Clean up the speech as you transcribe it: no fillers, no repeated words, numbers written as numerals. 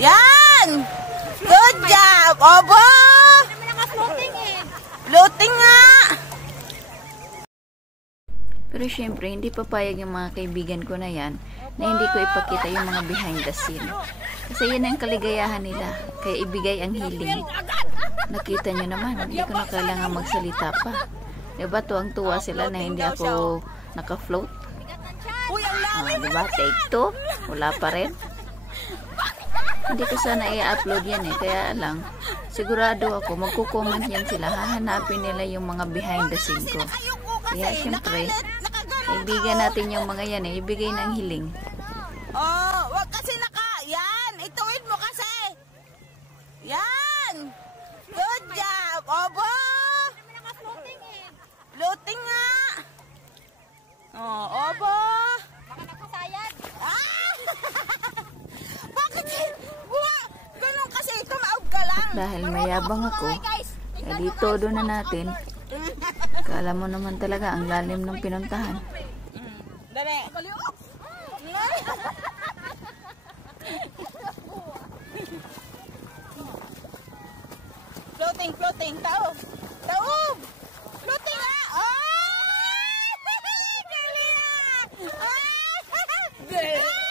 Yan! Good job! Obo! Floating nga! Pero syempre, hindi papayag yung mga kaibigan ko na yan na hindi ko ipakita yung mga behind the scene. Kasi yan ang kaligayahan nila. Kaya ibigay ang healing. Nakita nyo naman, hindi ko na kailangan magsalita pa. Diba, tuwang-tuwa sila na hindi ako naka-float. Diba, take 2. Wala pa rin. Hindi ko sana i-upload yan eh. Kaya lang, sigurado ako, magko-comment yan sila. Hahanapin nila yung mga behind the scene ko. Kaya syempre, kaibigan natin yung mga yan eh. Ibigay ng hiling. Oh, wag kasi yan. Ituwid mo kasi. Yan. Good job. Obo. Floating nga. Oh, obo. Baka nakasayad. Ah! Bakit ganun kasi tumaog ka lang. Dahil mayabang ako, edi todo na natin. Kala mo naman talaga ang lalim ng pinuntahan. Dali. Floating. Taob. Floating nga. Oh! Galing ah!